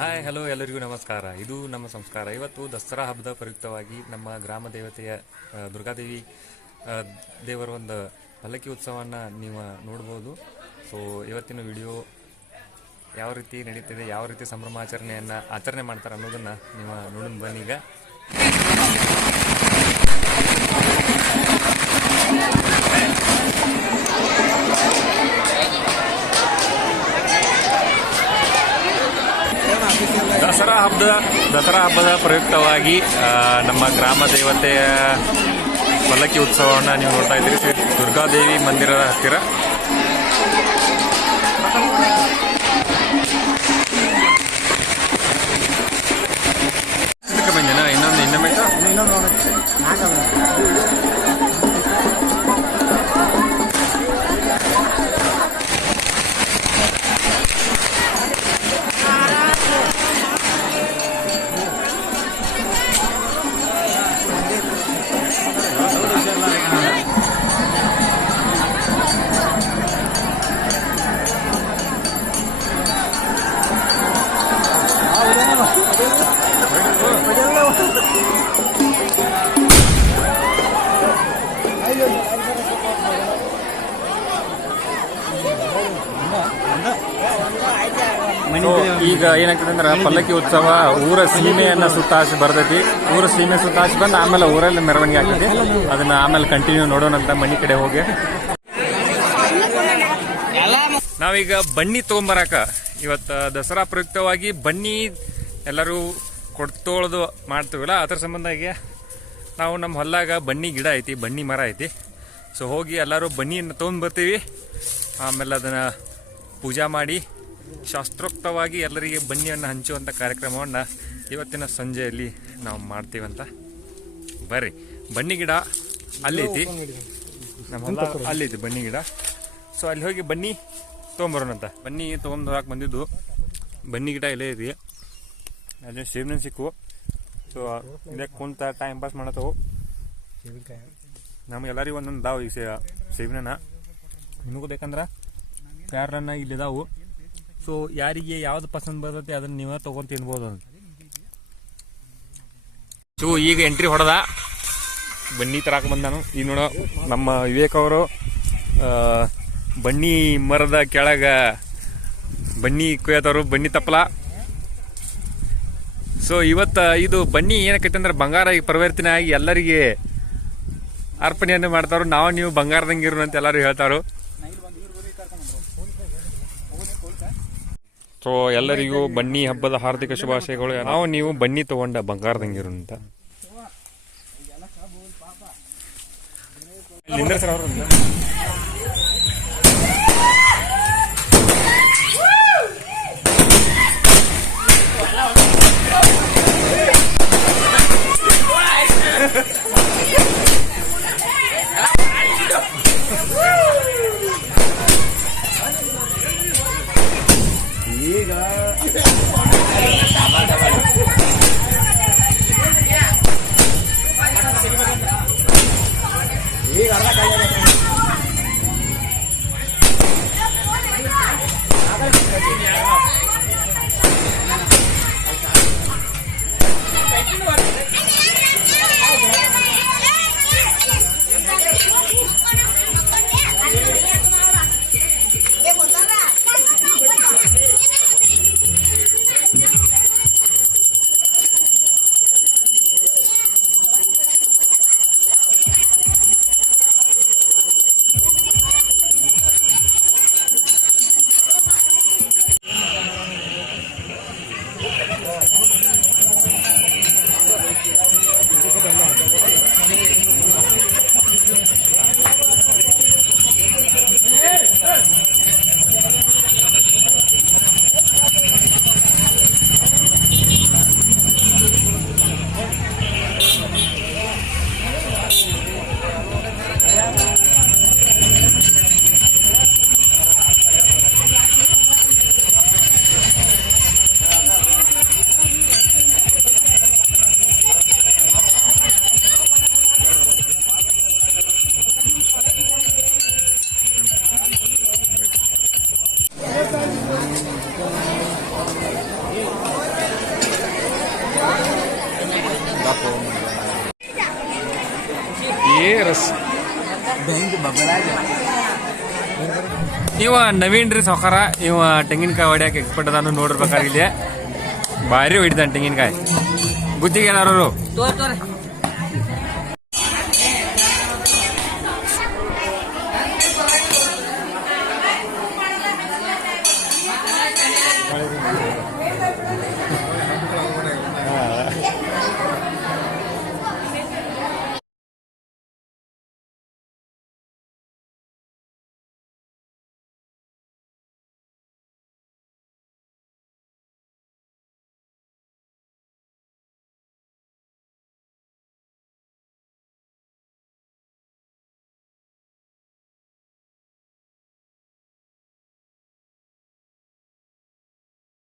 Hi hello ಎಲ್ಲರಿಗೂ ನಮಸ್ಕಾರ. ಇದು ನಮ್ಮ ಸಂಸ್ಕಾರ. ಇವತ್ತು ದಸರಾ ಹಬ್ಬದ ಪ್ರಯುಕ್ತವಾಗಿ ನಮ್ಮ ಗ್ರಾಮ ದೇವತೆಯ ದುರ್ಗಾದೇವಿ ದೇವರ ಒಂದು ಪಲ್ಲಕ್ಕಿ ಉತ್ಸವವನ್ನು ನೀವು ನೋಡ್ಬೋದು. ಸೊ ಇವತ್ತಿನ ವಿಡಿಯೋ ಯಾವ ರೀತಿ ನಡೀತಿದೆ, ಯಾವ ರೀತಿ ಸಂಭ್ರಮಾಚರಣೆಯನ್ನು ಆಚರಣೆ ಮಾಡ್ತಾರೆ ಅನ್ನೋದನ್ನು ನೀವು ನೋಡೋಣ ಬನ್ನಿ ಈಗ. ಹಬ್ಬದ ದಸರಾ ಹಬ್ಬದ ಪ್ರಯುಕ್ತವಾಗಿ ನಮ್ಮ ಗ್ರಾಮ ದೇವತೆಯ ಪಲ್ಲಕ್ಕಿ ಉತ್ಸವವನ್ನು ನೀವು ನೋಡ್ತಾ ಇದ್ದೀರಿ. ದುರ್ಗಾದೇವಿ ಮಂದಿರದ ಹತ್ತಿರ. ಈಗ ಏನಾಗ್ತದೆ ಅಂದ್ರೆ ಪಲ್ಲಕ್ಕಿ ಉತ್ಸವ, ಊರ ಸೀಮೆಯನ್ನ ಸುತ್ತಾಸಿ ಬರ್ತೈತಿ. ಊರ ಸೀಮೆ ಸುತ್ತಾಸಿ ಬಂದು ಆಮೇಲೆ ಊರಲ್ಲಿ ಮೆರವಣಿಗೆ ಆಗ್ತೈತಿ. ಅದನ್ನ ಆಮೇಲೆ ಕಂಟಿನ್ಯೂ ನೋಡೋಣ ಅಂತ ಮನಿ ಕಡೆ ಹೋಗಿ. ನಾವೀಗ ಬನ್ನಿ ತಗೊಂಬರಾಕ. ಇವತ್ತು ದಸರಾ ಪ್ರಯುಕ್ತವಾಗಿ ಬನ್ನಿ ಎಲ್ಲರೂ ಕೊಡ್ತೋಳದು ಮಾಡ್ತೀವಲ್ಲ, ಅದ್ರ ಸಂಬಂಧಾಗಿ ನಾವು ನಮ್ಮ ಹೊಲ್ದಾಗ ಬನ್ನಿ ಗಿಡ ಐತಿ, ಬನ್ನಿ ಮರ ಐತಿ. ಸೊ ಹೋಗಿ ಎಲ್ಲರೂ ಬನ್ನಿಯನ್ನು ತೊಗೊಂಡು ಬರ್ತೀವಿ. ಆಮೇಲೆ ಅದನ್ನು ಪೂಜಾ ಮಾಡಿ ಶಾಸ್ತ್ರೋಕ್ತವಾಗಿ ಎಲ್ಲರಿಗೆ ಬನ್ನಿಯನ್ನು ಹಂಚುವಂಥ ಕಾರ್ಯಕ್ರಮವನ್ನು ಇವತ್ತಿನ ಸಂಜೆಯಲ್ಲಿ ನಾವು ಮಾಡ್ತೀವಂತ. ಬರ್ರಿ, ಬನ್ನಿ ಗಿಡ ಅಲ್ಲೈತಿ ನಮ್ಮ ಹೊಲ ಅಲ್ಲಿ ಐತಿ ಬನ್ನಿ ಗಿಡ. ಸೊ ಅಲ್ಲಿ ಹೋಗಿ ಬನ್ನಿ ತೊಗೊಂಬರೋಣಂತ ಬನ್ನಿ ತೊಗೊಂಬರಕ್ಕೆ ಬಂದಿದ್ದು. ಬನ್ನಿ ಗಿಡ ಇಲ್ಲೇ ಇದೆ ಅದೇ ಸೇಬ್ನ ಸಿಕ್ಕು. ಸೊ ಇದಕ್ಕೆ ಕುಂತ ಟೈಮ್ ಪಾಸ್ ಮಾಡತ್ತವು. ನಮಗೆಲ್ಲರಿಗೂ ಒಂದೊಂದು ದಾವು ಈ ಸೇಬಿನ ನಿಮಗೂ ಬೇಕಂದ್ರೆ ಪ್ಯಾರನ್ನ ಇಲ್ಲಿ ಇದಾವು. ಸೊ ಯಾರಿಗೆ ಯಾವ್ದು ಪಸಂದ್ ಬರ್ತೈತಿ ಅದನ್ನ ನೀವೇ ತಗೊಂಡ್ ತಿನ್ಬೋದು ಅಂತ. ಸೊ ಈಗ ಎಂಟ್ರಿ ಹೊಡೆದ. ಬನ್ನಿ ತರಾಕ ಬಂದಾನು. ಈಗ ನೋಡ, ನಮ್ಮ ವಿವೇಕ್ ಅವರು ಬನ್ನಿ ಮರದ ಕೆಳಗ ಬನ್ನಿ ಕೊಯ್ಯತವ್ರು ಬನ್ನಿ ತಪ್ಪಲ. ಸೊ ಇವತ್ತ ಇದು ಬನ್ನಿ ಏನಕ್ಕೈತೆ ಅಂದ್ರೆ ಬಂಗಾರ ಈಗ ಪರಿವರ್ತನೆ ಆಗಿ ಎಲ್ಲರಿಗೆ ಅರ್ಪಣೆಯನ್ನು ಮಾಡ್ತಾರೋ ನಾವು ನೀವು ಬಂಗಾರದಂಗಿರು ಅಂತ ಎಲ್ಲರೂ ಹೇಳ್ತಾರೋ ಸೊ ಎಲ್ಲರಿಗೂ ಬನ್ನಿ ಹಬ್ಬದ ಹಾರ್ದಿಕ ಶುಭಾಶಯಗಳು. ನಾವು ನೀವು ಬನ್ನಿ ತಗೊಂಡ ಬಂಗಾರದಂಗಿರು ಅಂತ. ಸರ್ ಅವರು ಇವ ನವೀನ್ ರೀ ಸೌಕಾರ ಇವ ತೆಂಗಿನಕಾಯಿ ಹೊಡ್ಯಾಕ ಎಕ್ಸ್ಪರ್ಟ್ ಅದಾನು ನೋಡಿರ್ಬೇಕಾಗಿದೆ ಭಾರಿ ಹೊಡಿತಾನೆ ತೆಂಗಿನಕಾಯಿ. ಗುತ್ತಿಗೆ ಏನಾರು